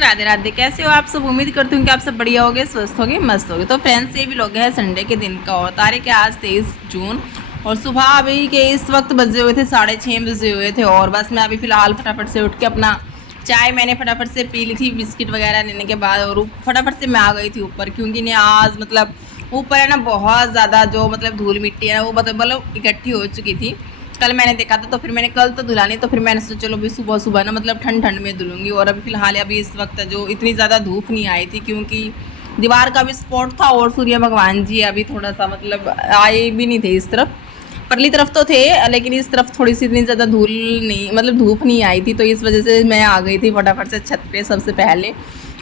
राधे राधे। कैसे हो आप सब? उम्मीद करती हूँ कि आप सब बढ़िया होगे, स्वस्थ होगे, मस्त होगे। तो फ्रेंड्स, ये भी लोग है संडे के दिन का और तारीख है आज 23 जून और सुबह अभी के इस वक्त बजे हुए थे 6:30 बजे हुए थे। और बस मैं अभी फ़िलहाल फटाफट से उठ के अपना चाय मैंने फटाफट से पी ली थी बिस्किट वगैरह लेने के बाद, और फटाफट से मैं आ गई थी ऊपर, क्योंकि ने आज मतलब ऊपर है ना बहुत ज़्यादा जो मतलब धूल मिट्टी है ना वो मतलब इकट्ठी हो चुकी थी। कल मैंने देखा था तो फिर मैंने कल तो धुला नहीं, तो फिर मैंने सोचा चलो भी सुबह सुबह ना मतलब ठंड ठंड में धुलूंगी। और अभी फ़िलहाल अभी इस वक्त जो इतनी ज़्यादा धूप नहीं आई थी, क्योंकि दीवार का भी स्पॉट था और सूर्य भगवान जी अभी थोड़ा सा मतलब आए भी नहीं थे इस तरफ, परली तरफ तो थे लेकिन इस तरफ थोड़ी सी इतनी ज़्यादा धूल नहीं मतलब धूप नहीं आई थी, तो इस वजह से मैं आ गई थी फटाफट से छत पे सबसे पहले।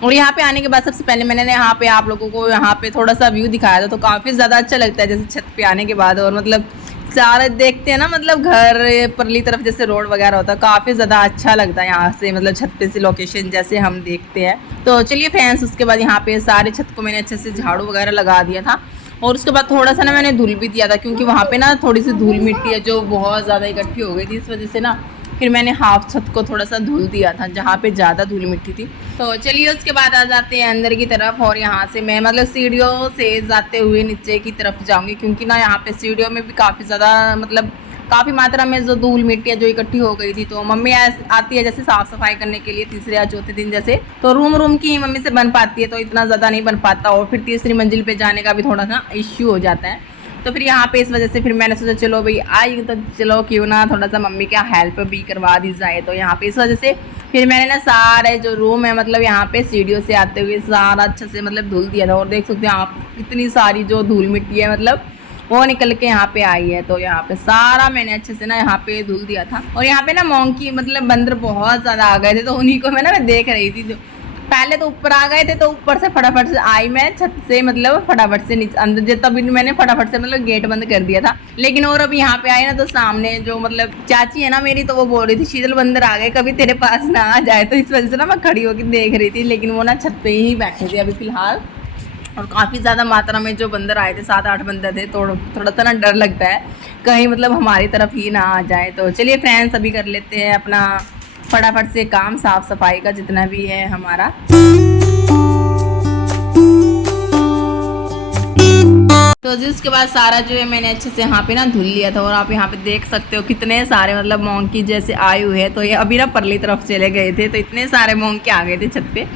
और यहाँ पे आने के बाद सबसे पहले मैंने यहाँ पे आप लोगों को यहाँ पे थोड़ा सा व्यू दिखाया था, तो काफ़ी ज़्यादा अच्छा लगता है जैसे छत पे आने के बाद। और मतलब सारे देखते हैं ना मतलब घर परली तरफ जैसे रोड वगैरह होता है, काफ़ी ज़्यादा अच्छा लगता है यहाँ से मतलब छत पे से लोकेशन जैसे हम देखते हैं। तो चलिए फ्रेंड्स, उसके बाद यहाँ पे सारे छत को मैंने अच्छे से झाड़ू वगैरह लगा दिया था और उसके बाद थोड़ा सा ना मैंने धूल भी दिया था, क्योंकि वहाँ पे ना थोड़ी सी धूल मिट्टी है जो बहुत ज़्यादा इकट्ठी हो गई थी, इस वजह से ना फिर मैंने हाफ छत को थोड़ा सा धुल दिया था जहाँ पे ज़्यादा धूल मिट्टी थी। तो चलिए उसके बाद आ जाते हैं अंदर की तरफ, और यहाँ से मैं मतलब सीढ़ियों से जाते हुए नीचे की तरफ जाऊँगी, क्योंकि ना यहाँ पे सीढ़ियों में भी काफ़ी ज़्यादा मतलब काफ़ी मात्रा में जो धूल मिट्टी है जो इकट्ठी हो गई थी। तो मम्मी आती है जैसे साफ़ सफाई करने के लिए तीसरे या चौथे दिन जैसे, तो रूम की ही मम्मी से बन पाती है, तो इतना ज़्यादा नहीं बन पाता और फिर तीसरी मंजिल पे जाने का भी थोड़ा सा इश्यू हो जाता है। तो फिर यहाँ पे इस वजह से फिर मैंने सोचा चलो भाई आई तो चलो क्यों ना थोड़ा सा मम्मी का हेल्प भी करवा दी जाए। तो यहाँ पे इस वजह से फिर मैंने ना सारे जो रूम है मतलब यहाँ पे सीढ़ियों से आते हुए सारा अच्छे से मतलब धुल दिया था। और देख सकते हैं आप इतनी सारी जो धूल मिट्टी है मतलब वो निकल के यहाँ पे आई है। तो यहाँ पे सारा मैंने अच्छे से ना यहाँ पे धुल दिया था। और यहाँ पे ना मोंकी मतलब बंदर बहुत ज़्यादा आ गए थे, तो उन्हीं को मैं देख रही थी। तो पहले तो ऊपर आ गए थे, तो ऊपर से फटाफट से आई मैं छत से मतलब फटाफट से नीचे अंदर, तभी मैंने फटाफट से मतलब गेट बंद कर दिया था। लेकिन और अभी यहाँ पे आए ना तो सामने जो मतलब चाची है ना मेरी, तो वो बोल रही थी शीतल बंदर आ गए कभी तेरे पास ना आ जाए। तो इस वजह से ना मैं खड़ी होकर देख रही थी, लेकिन वो ना छत पे ही बैठे थे अभी फिलहाल। और काफ़ी ज़्यादा मात्रा में जो बंदर आए थे 7-8 बंदर थे, तो थोड़ा सा ना डर लगता है कहीं मतलब हमारी तरफ ही ना आ जाए। तो चलिए फ्रेंड्स, अभी कर लेते हैं अपना फटाफट से काम साफ सफाई का जितना भी है हमारा। तो जी उसके बाद सारा जो है मैंने अच्छे से यहाँ पे ना धुल लिया था। और आप यहाँ पे देख सकते हो कितने सारे मतलब मोंकी जैसे आए हुए हैं। तो ये अभी ना परली तरफ चले गए थे, तो इतने सारे मोंकी आ गए थे छत पे।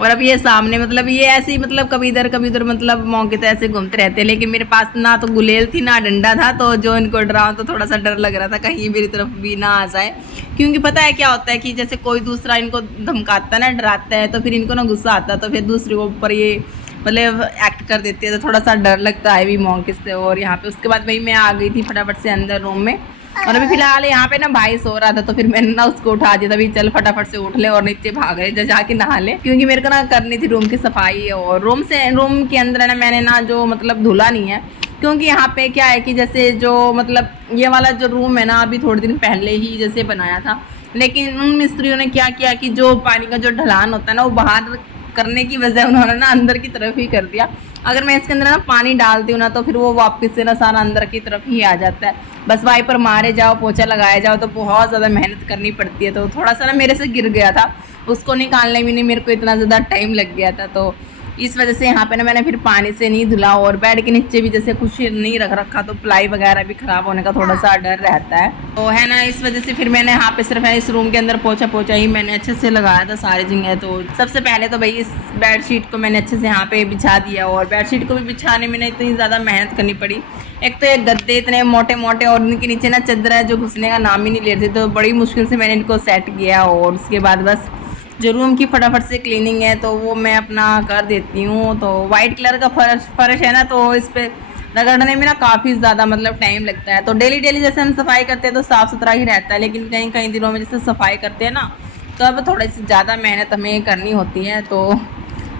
और अब ये सामने मतलब ये ऐसे ही मतलब कभी इधर मतलब मौके तो ऐसे घूमते रहते हैं। लेकिन मेरे पास ना तो गुलेल थी ना डंडा था, तो जो इनको डराऊं तो थोड़ा सा डर लग रहा था कहीं मेरी तरफ भी ना आ जाए। क्योंकि पता है क्या होता है कि जैसे कोई दूसरा इनको धमकाता ना डराता है, तो फिर इनको ना गुस्सा आता है, तो फिर दूसरे के ऊपर ये मतलब एक्ट कर देती है, तो थोड़ा सा डर लगता है भी मौके से। और यहाँ पे उसके बाद भाई मैं आ गई थी फटाफट से अंदर रूम में। और अभी फिलहाल यहाँ पे ना भाई सो रहा था, तो फिर मैंने ना उसको उठा दिया था भी चल फटाफट से उठ ले और नीचे भाग रहे जाके नहा ले, क्योंकि मेरे को ना करनी थी रूम की सफाई। और रूम के अंदर ना मैंने ना जो मतलब धुला नहीं है, क्योंकि यहाँ पे क्या है कि जैसे जो मतलब ये वाला जो रूम है ना अभी थोड़े दिन पहले ही जैसे बनाया था, लेकिन उन मिस्त्रियों ने क्या किया कि जो पानी का जो ढलान होता है ना वो बाहर करने की वजह उन्होंने ना अंदर की तरफ ही कर दिया। अगर मैं इसके अंदर ना पानी डालती हूँ ना तो फिर वो वापस से ना सारा अंदर की तरफ ही आ जाता है। बस वाइपर मारे जाओ पोछा लगाया जाओ तो बहुत ज़्यादा मेहनत करनी पड़ती है। तो थोड़ा सा ना मेरे से गिर गया था, उसको निकालने में नहीं मेरे को इतना ज़्यादा टाइम लग गया था। तो इस वजह से यहाँ पे ना मैंने फिर पानी से नहीं धुला, और बेड के नीचे भी जैसे कुछ नहीं रख रखा तो प्लाई वगैरह भी खराब होने का थोड़ा सा डर रहता है, तो है ना। इस वजह से फिर मैंने यहाँ पे सिर्फ है इस रूम के अंदर पोछा ही मैंने अच्छे से लगाया था सारी जगह। तो सबसे पहले तो भाई इस बेडशीट को मैंने अच्छे से यहाँ पे बिछा दिया, और बेडशीट को भी बिछाने में इतनी ज़्यादा मेहनत करनी पड़ी। एक तो ये गद्दे इतने मोटे मोटे और इनके नीचे ना चादर है जो घुसने का नाम ही नहीं ले रहे थे, तो बड़ी मुश्किल से मैंने इनको सेट किया। और उसके बाद बस जो रूम की फटाफट से क्लीनिंग है तो वो मैं अपना कर देती हूँ। तो वाइट कलर का फर्श है ना, तो इस पर रगड़ने में ना काफ़ी ज़्यादा मतलब टाइम लगता है। तो डेली जैसे हम सफाई करते हैं तो साफ़ सुथरा ही रहता है, लेकिन कहीं कहीं दिनों में जैसे सफाई करते हैं ना तो अब थोड़ी सी ज़्यादा मेहनत हमें करनी होती है। तो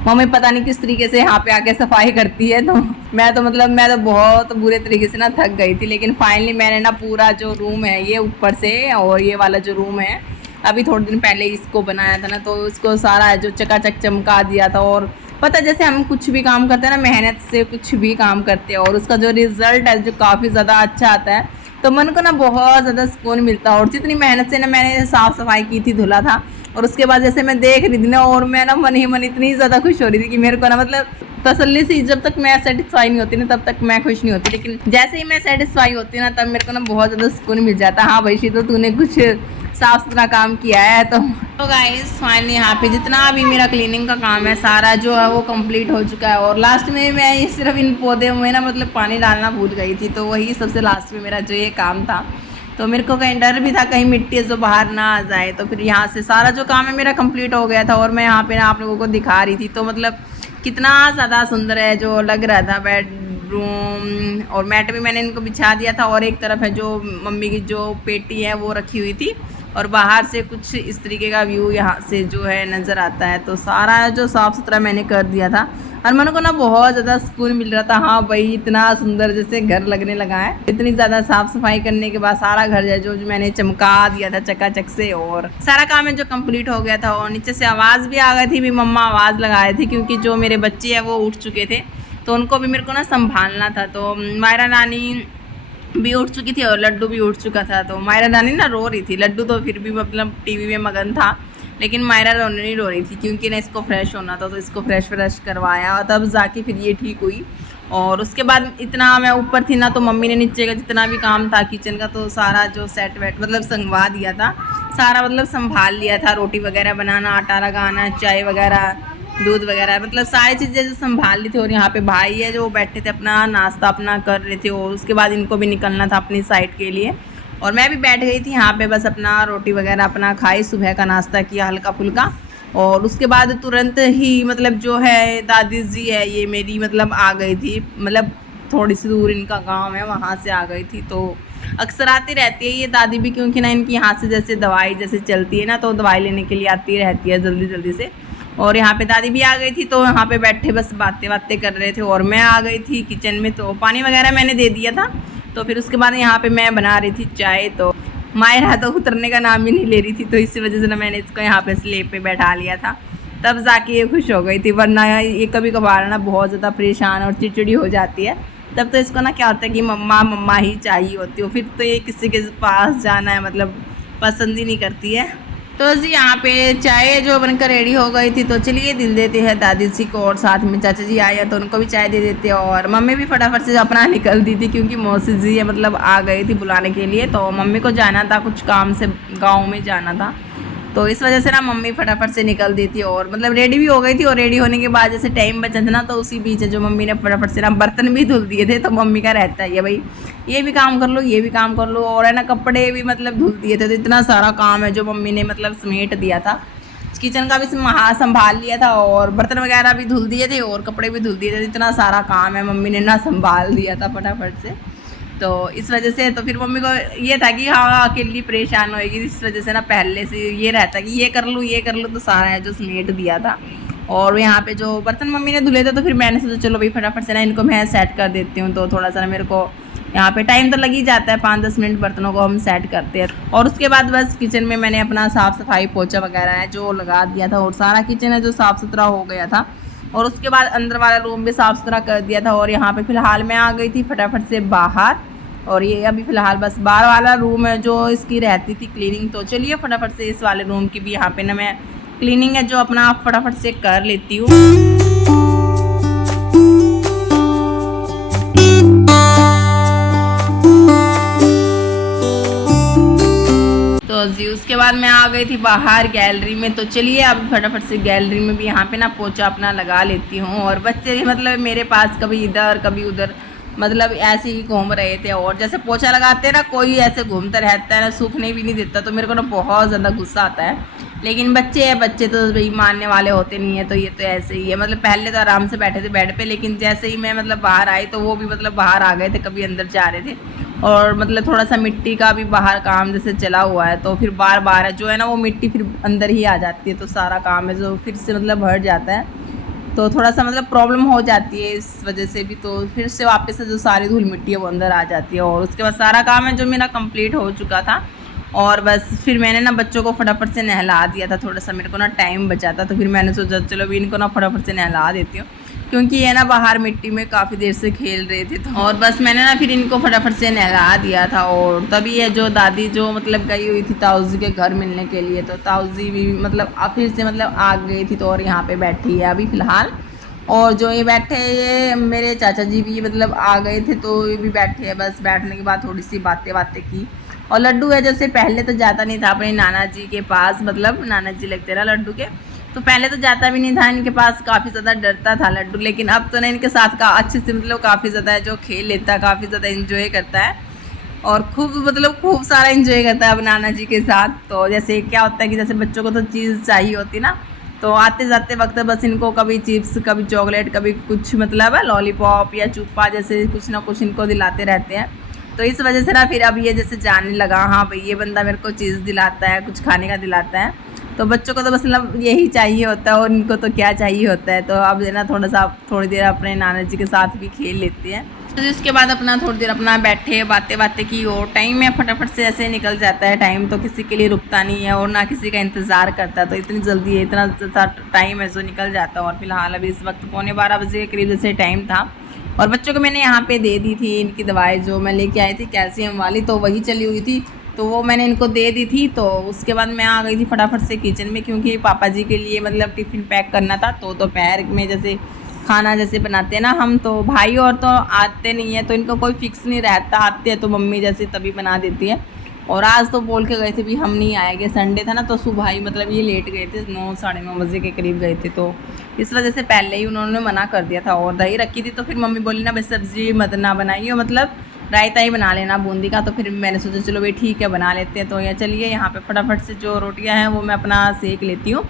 मम्मी पता नहीं किस तरीके से यहाँ पे आके सफाई करती है, तो मैं तो बहुत बुरे तरीके से ना थक गई थी। लेकिन फाइनली मैंने ना पूरा जो रूम है ये ऊपर से और ये वाला जो रूम है अभी थोड़े दिन पहले इसको बनाया था ना, तो इसको सारा जो चकाचक चमका दिया था। और पता जैसे हम कुछ भी काम करते हैं ना मेहनत से कुछ भी काम करते हैं और उसका जो रिज़ल्ट है जो काफ़ी ज़्यादा अच्छा आता है तो मन को ना बहुत ज़्यादा सुकून मिलता है। और जितनी मेहनत से ना मैंने साफ़ सफाई की थी, धुला था, और उसके बाद जैसे मैं देख रही थी ना और मैं ना मन ही मन इतनी ज़्यादा खुश हो रही थी कि मेरे को ना मतलब तसल्ली से जब तक मैं सेटिस्फाई नहीं होती ना तब तक मैं खुश नहीं होती, लेकिन जैसे ही मैं सेटिस्फाई होती ना तब मेरे को ना बहुत ज़्यादा सुकून मिल जाता है। हाँ भाई तो तूने कुछ साफ सुथरा काम किया है। तो गाइस फाइनली यहाँ पे जितना भी मेरा क्लीनिंग का काम है सारा जो है वो कंप्लीट हो चुका है। और लास्ट में मैं सिर्फ इन पौधे में ना मतलब पानी डालना भूल गई थी, तो वही सबसे लास्ट में मेरा जो ये काम था। तो मेरे को कहीं डर भी था कहीं मिट्टी जो बाहर ना आ जाए। तो फिर यहाँ से सारा जो काम है मेरा कंप्लीट हो गया था और मैं यहाँ पे ना आप लोगों को दिखा रही थी। तो मतलब कितना ज़्यादा सुंदर है जो लग रहा था बेडरूम। और मैट भी मैंने इनको बिछा दिया था और एक तरफ है जो मम्मी की जो पेटी है वो रखी हुई थी और बाहर से कुछ इस तरीके का व्यू यहाँ से जो है नज़र आता है। तो सारा जो साफ़ सुथरा मैंने कर दिया था और मन को ना बहुत ज़्यादा सुकून मिल रहा था। हाँ भाई इतना सुंदर जैसे घर लगने लगा है। इतनी ज़्यादा साफ़ सफाई करने के बाद सारा घर जो मैंने चमका दिया था चकाचक से और सारा काम है जो कंप्लीट हो गया था। और नीचे से आवाज़ भी आ गई थी, भी मम्मा आवाज़ लगा रही थी क्योंकि जो मेरे बच्चे हैं वो उठ चुके थे तो उनको भी मेरे को ना संभालना था। तो मायरा नानी भी उठ चुकी थी और लड्डू भी उठ चुका था। तो मायरा नानी ना रो रही थी, लड्डू तो फिर भी मतलब टीवी में मगन था, लेकिन मायरा रोने नहीं रो रही थी क्योंकि ना इसको फ्रेश होना था। तो इसको फ्रेश करवाया और तब जाके फिर ये ठीक हुई। और उसके बाद इतना मैं ऊपर थी ना तो मम्मी ने नीचे का जितना भी काम था किचन का तो सारा जो सेट वेट मतलब संगवा दिया था, सारा मतलब संभाल लिया था। रोटी वगैरह बनाना, आटा लगाना, चाय वगैरह, दूध वगैरह मतलब सारी चीज़ें जो संभाल ली थी। और यहाँ पे भाई है जो बैठे थे अपना नाश्ता अपना कर रहे थे और उसके बाद इनको भी निकलना था अपनी साइड के लिए। और मैं भी बैठ गई थी यहाँ पे बस अपना रोटी वगैरह अपना खाई, सुबह का नाश्ता किया हल्का फुल्का। और उसके बाद तुरंत ही मतलब जो है दादी जी है ये मेरी मतलब आ गई थी, मतलब थोड़ी सी दूर इनका गांव है वहाँ से आ गई थी। तो अक्सर आती रहती है ये दादी भी क्योंकि ना इनकी यहाँ से जैसे दवाई जैसे चलती है ना तो दवाई लेने के लिए आती रहती है जल्दी से। और यहाँ पे दादी भी आ गई थी तो यहाँ पे बैठे बस बातें कर रहे थे और मैं आ गई थी किचन में। तो पानी वगैरह मैंने दे दिया था। तो फिर उसके बाद यहाँ पे मैं बना रही थी चाय। तो मायरा तो उतरने का नाम ही नहीं ले रही थी तो इसी वजह से ना मैंने इसको यहाँ पे स्लेब पे बैठा लिया था, तब जाके ये खुश हो गई थी। वरना ये कभी कभार ना बहुत ज़्यादा परेशान और चिड़चिड़ी हो जाती है, तब तो इसको ना क्या होता है कि मम्मा ही चाहिए होती हो, फिर तो ये किसी के पास जाना है मतलब पसंद ही नहीं करती है। तो जी यहाँ पे चाय जो बनकर रेडी हो गई थी तो चलिए दिल देते हैं दादी जी को और साथ में चाचा जी आए तो उनको भी चाय दे देते हैं। और मम्मी भी फटाफट से अपना निकल दी थी क्योंकि मौसी जी मतलब आ गई थी बुलाने के लिए। तो मम्मी को जाना था कुछ काम से, गाँव में जाना था, तो इस वजह से ना मम्मी फटाफट से निकल दी थी और मतलब रेडी भी हो गई थी। और रेडी होने के बाद जैसे टाइम बचा था ना तो उसी बीच जो मम्मी ने फटाफट से ना बर्तन भी धुल दिए थे। तो मम्मी का रहता है ये भाई ये भी काम कर लो ये भी काम कर लो, और है ना कपड़े भी मतलब धुल दिए थे। तो इतना सारा काम है जो मम्मी ने मतलब समेट दिया था, किचन का भी संभाल लिया था और बर्तन वगैरह भी धुल दिए थे और कपड़े भी धुल दिए थे। इतना सारा काम है मम्मी ने ना संभाल दिया था फटाफट से। तो इस वजह से तो फिर मम्मी को ये था कि हाँ अकेली परेशान होएगी, इस वजह से ना पहले से ये रहता कि ये कर लूँ तो सारा है जो समेट दिया था। और यहाँ पे जो बर्तन मम्मी ने धुले थे तो फिर मैंने सोचा चलो भाई फटाफट से ना इनको मैं सेट कर देती हूँ। तो थोड़ा सा ना मेरे को यहाँ पे टाइम तो लग ही जाता है, 5-10 मिनट बर्तनों को हम सेट करते हैं। और उसके बाद बस किचन में मैंने अपना साफ़ सफाई पोछा वगैरह है जो लगा दिया था और सारा किचन है जो साफ़ सुथरा हो गया था। और उसके बाद अंदर वाला रूम भी साफ़ सुथरा कर दिया था। और यहाँ पे फ़िलहाल मैं आ गई थी फटाफट से बाहर और ये अभी फ़िलहाल बस बाहर वाला रूम है जो इसकी रहती थी क्लीनिंग। तो चलिए फटाफट से इस वाले रूम की भी यहाँ पे ना मैं क्लीनिंग है जो अपना फटाफट से कर लेती हूँ। जी उसके बाद मैं आ गई थी बाहर गैलरी में। तो चलिए अब फटाफट से गैलरी में भी यहाँ पे ना पोछा अपना लगा लेती हूँ। और बच्चे भी मतलब मेरे पास कभी इधर कभी उधर मतलब ऐसे ही घूम रहे थे। और जैसे पोछा लगाते हैं ना कोई ऐसे घूमता रहता है ना, सूखने भी नहीं देता, तो मेरे को ना बहुत ज़्यादा गुस्सा आता है। लेकिन बच्चे हैं, बच्चे तो भाई मानने वाले होते नहीं है, तो ये तो ऐसे ही है। मतलब पहले तो आराम से बैठे थे बेड पे, लेकिन जैसे ही मैं मतलब बाहर आई तो वो भी मतलब बाहर आ गए थे, कभी अंदर जा रहे थे। और मतलब थोड़ा सा मिट्टी का भी बाहर काम जैसे चला हुआ है, तो फिर बार बार जो है ना वो मिट्टी फिर अंदर ही आ जाती है, तो सारा काम है जो फिर से मतलब भर जाता है, तो थोड़ा सा मतलब प्रॉब्लम हो जाती है इस वजह से भी। तो फिर से वापस से जो सारी धूल मिट्टी है वो अंदर आ जाती है। और उसके बाद सारा काम है जो मेरा कंप्लीट हो चुका था। और बस फिर मैंने ना बच्चों को फटाफट से नहला दिया था, थोड़ा सा मेरे को ना टाइम बचा था, तो फिर मैंने सोचा चलो भी इनको ना फटाफट से नहला देती हूँ, क्योंकि ये ना बाहर मिट्टी में काफ़ी देर से खेल रहे थे। तो और बस मैंने ना फिर इनको फटाफट से नहला दिया था। और तभी ये जो दादी जो मतलब गई हुई थी ताऊजी के घर मिलने के लिए, तो ताऊजी भी मतलब फिर से मतलब आ गई थी, तो और यहाँ पे बैठी है अभी फ़िलहाल। और जो ये बैठे ये मेरे चाचा जी भी मतलब आ गए थे, तो ये भी बैठे हैं। बस बैठने के बाद थोड़ी सी बातें की। और लड्डू है जैसे पहले तो जाता नहीं था अपने नाना जी के पास, मतलब नाना जी लगते ना लड्डू के, तो पहले तो जाता भी नहीं था इनके पास, काफ़ी ज़्यादा डरता था लड्डू। लेकिन अब तो ना इनके साथ का अच्छे से मतलब काफ़ी ज़्यादा जो खेल लेता है, काफ़ी ज़्यादा इन्जॉय करता है। और खूब सारा इन्जॉय करता है अब नाना जी के साथ। तो जैसे क्या होता है कि जैसे बच्चों को तो चीज़ चाहिए होती ना, तो आते जाते वक्त बस इनको कभी चिप्स कभी चॉकलेट कभी कुछ मतलब है लॉलीपॉप या चुप्पा, जैसे कुछ ना कुछ इनको दिलाते रहते हैं। तो इस वजह से ना फिर अब ये जैसे जानने लगा, हाँ भाई ये बंदा मेरे को चीज़ दिलाता है, कुछ खाने का दिलाता है। तो बच्चों को तो बस मतलब यही चाहिए होता है, और इनको तो क्या चाहिए होता है। तो अब ना थोड़ी देर अपने नाना जी के साथ भी खेल लेते हैं। तो इसके बाद अपना थोड़ी देर अपना बैठे बातें की, और टाइम है फटाफट से ऐसे निकल जाता है। टाइम तो किसी के लिए रुकता नहीं है और ना किसी का इंतज़ार करता है, तो इतनी जल्दी है, इतना ज़्यादा टाइम है जो निकल जाता है। और फिलहाल अभी इस वक्त 11:15 के करीब जैसे टाइम था। और बच्चों को मैंने यहाँ पे दे दी थी इनकी दवाई जो मैं लेके आई थी कैल्शियम वाली, तो वही चली हुई थी, तो वो मैंने इनको दे दी थी। तो उसके बाद मैं आ गई थी फटाफट से किचन में, क्योंकि पापा जी के लिए मतलब टिफ़िन पैक करना था। तो दोपहर में जैसे खाना जैसे बनाते हैं ना हम, तो भाई और तो आते नहीं है, तो इनको कोई फिक्स नहीं रहता, आते हैं तो मम्मी जैसे तभी बना देती है। और आज तो बोल के गए थे भी हम नहीं आएंगे, संडे था ना, तो सुबह ही मतलब ये लेट गए थे, 9 साढ़े 9 बजे के करीब गए थे, तो इस वजह से पहले ही उन्होंने मना कर दिया था। और दही रखी थी, तो फिर मम्मी बोली ना भाई सब्ज़ी मत ना बनाइए, मतलब रायता ही बना लेना बूंदी का। तो फिर मैंने सोचा चलो भाई ठीक है बना लेते हैं। तो ये चलिए यहाँ पे फटाफट से जो रोटियाँ हैं वो मैं अपना सेक लेती हूँ।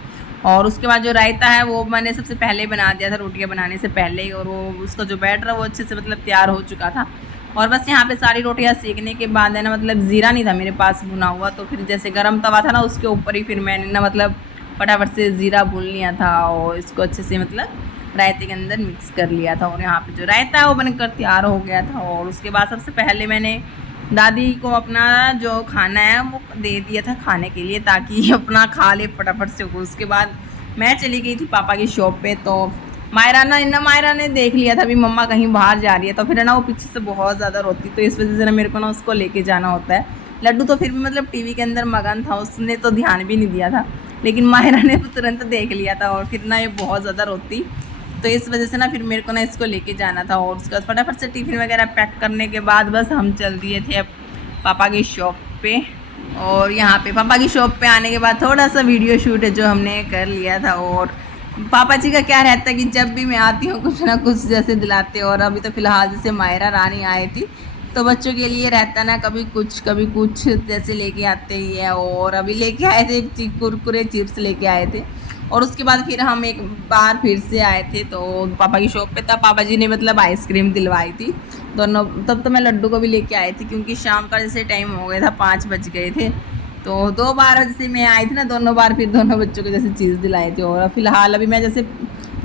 और उसके बाद जो रायता है वो मैंने सबसे पहले ही बना दिया था रोटियाँ बनाने से पहले ही, और वो उसका जो बैटर है वो अच्छे से मतलब तैयार हो चुका था। और बस यहाँ पे सारी रोटियाँ सेकने के बाद है ना, मतलब ज़ीरा नहीं था मेरे पास भुना हुआ, तो फिर जैसे गरम तवा था ना उसके ऊपर ही फिर मैंने ना मतलब फटाफट से ज़ीरा भून लिया था, और इसको अच्छे से मतलब रायते के अंदर मिक्स कर लिया था। और यहाँ पे जो रायता है वो बनकर तैयार हो गया था। और उसके बाद सबसे पहले मैंने दादी को अपना जो खाना है वो दे दिया था खाने के लिए, ताकि अपना खा ले फटाफट से। उसके बाद मैं चली गई थी पापा की शॉप पे। तो मायरा ने देख लिया था भी मम्मा कहीं बाहर जा रही है, तो फिर है ना वो पीछे से बहुत ज़्यादा रोती, तो इस वजह से ना मेरे को ना उसको लेके जाना होता है। लड्डू तो फिर भी मतलब टीवी के अंदर मगन था, उसने तो ध्यान भी नहीं दिया था, लेकिन मायरा ने तुरंत देख लिया था, और फिर ना ये बहुत ज़्यादा रोती, तो इस वजह से ना फिर मेरे को ना इसको लेके जाना था। और उसके बाद फटाफट से टिफ़िन वगैरह पैक करने के बाद बस हम चल दिए थे अब पापा की शॉप पे। और यहाँ पे पापा की शॉप पे आने के बाद थोड़ा सा वीडियो शूट है जो हमने कर लिया था। और पापा जी का क्या रहता है कि जब भी मैं आती हूँ कुछ ना कुछ जैसे दिलाते। और अभी तो फ़िलहाल जैसे मायरा रानी आई थी, तो बच्चों के लिए रहता ना कभी कुछ जैसे लेके आते ही है। और अभी लेके आए थे कुरकुरे चिप्स लेके आए थे। और उसके बाद फिर हम एक बार फिर से आए थे, तो पापा की शॉप पे, तब पापा जी ने मतलब आइसक्रीम दिलवाई थी दोनों। तब तो मैं लड्डू को भी लेके आई थी, क्योंकि शाम का जैसे टाइम हो गया था, 5 बज गए थे। तो 2 बार जैसे मैं आई थी ना, दोनों बार फिर दोनों बच्चों को जैसे चीज़ दिलाई थी। और फिलहाल अभी मैं जैसे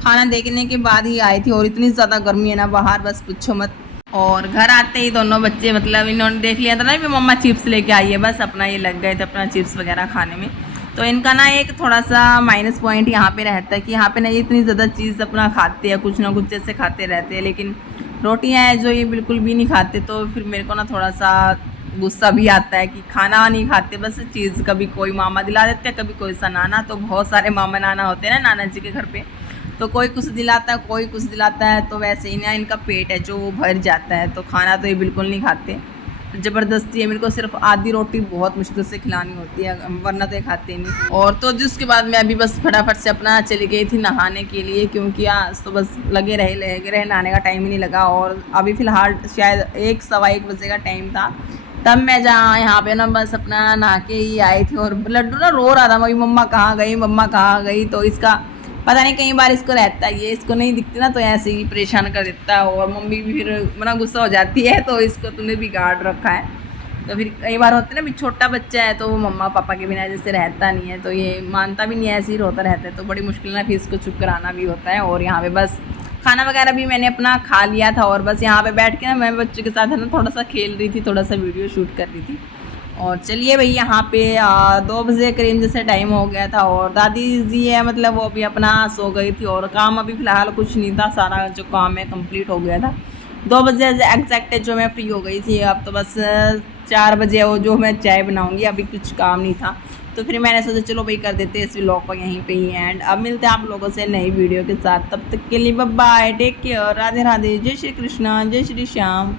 खाना देखने के बाद ही आई थी, और इतनी ज़्यादा गर्मी है ना बाहर, बस पूछो मत। और घर आते ही दोनों बच्चे मतलब इन्होंने देख लिया था ना कि मम्मा चिप्स लेके आई है, बस अपना ये लग गए थे अपना चिप्स वगैरह खाने में। तो इनका ना एक थोड़ा सा माइनस पॉइंट यहाँ पे रहता है कि यहाँ पे ना ये इतनी ज़्यादा चीज़ अपना खाते हैं, कुछ ना कुछ जैसे खाते रहते हैं, लेकिन रोटियाँ हैं जो ये बिल्कुल भी नहीं खाते। तो फिर मेरे को ना थोड़ा सा गुस्सा भी आता है कि खाना नहीं खाते, बस चीज़ कभी कोई मामा दिला देते हैं, कभी कोई सा नाना। तो बहुत सारे मामा नाना होते हैं ना नाना जी के घर पे, तो कोई कुछ दिलाता है कोई कुछ दिलाता है, तो वैसे ही ना इनका पेट है जो वो भर जाता है, तो खाना तो ये बिल्कुल नहीं खाते। ज़बरदस्ती है, मेरे को सिर्फ आधी रोटी बहुत मुश्किल से खिलानी होती है, वरना तो ये खाते नहीं। और तो जिसके बाद मैं अभी बस फटाफट से अपना चली गई थी नहाने के लिए, क्योंकि आज तो बस लगे रहे नहाने का टाइम ही नहीं लगा। और अभी फ़िलहाल शायद 1 सवा 1 बजे का टाइम था, तब मैं यहाँ पे ना बस अपना नहा के ही आई थी। और लड्डू ना रो रहा था, मेरी मम्मा कहाँ गई, मम्मा कहाँ गई। तो इसका पता नहीं, कई बार इसको रहता है, ये इसको नहीं दिखती ना तो ऐसे ही परेशान कर देता है। और मम्मी भी फिर बड़ा गुस्सा हो जाती है, तो इसको तूने बिगाड़ रखा है। तो फिर कई बार होते हैं ना, भी छोटा बच्चा है तो वो मम्मा पापा के बिना जैसे रहता नहीं है, तो ये मानता भी नहीं है, ऐसे ही रोता रहता है। तो बड़ी मुश्किल ना फिर इसको चुप कराना भी होता है। और यहाँ पे बस खाना वगैरह भी मैंने अपना खा लिया था, और बस यहाँ पे बैठ के ना मैं बच्चों के साथ है ना थोड़ा सा खेल रही थी, थोड़ा सा वीडियो शूट कर रही थी। और चलिए भाई, यहाँ पे 2 बजे करीब जैसे टाइम हो गया था, और दादी जी है मतलब वो भी अपना सो गई थी। और काम अभी फ़िलहाल कुछ नहीं था, सारा जो काम है कंप्लीट हो गया था। 2 बजे एग्जैक्ट जो मैं फ्री हो गई थी। अब तो बस 4 बजे वो जो मैं चाय बनाऊंगी, अभी कुछ काम नहीं था। तो फिर मैंने सोचा चलो भाई कर देते इस व्लॉग को यहीं पे ही एंड। अब मिलते हैं आप लोगों से नई वीडियो के साथ, तब तक के लिए bye bye, take care, Radhe Radhe, जय श्री कृष्णा, जय श्री श्याम।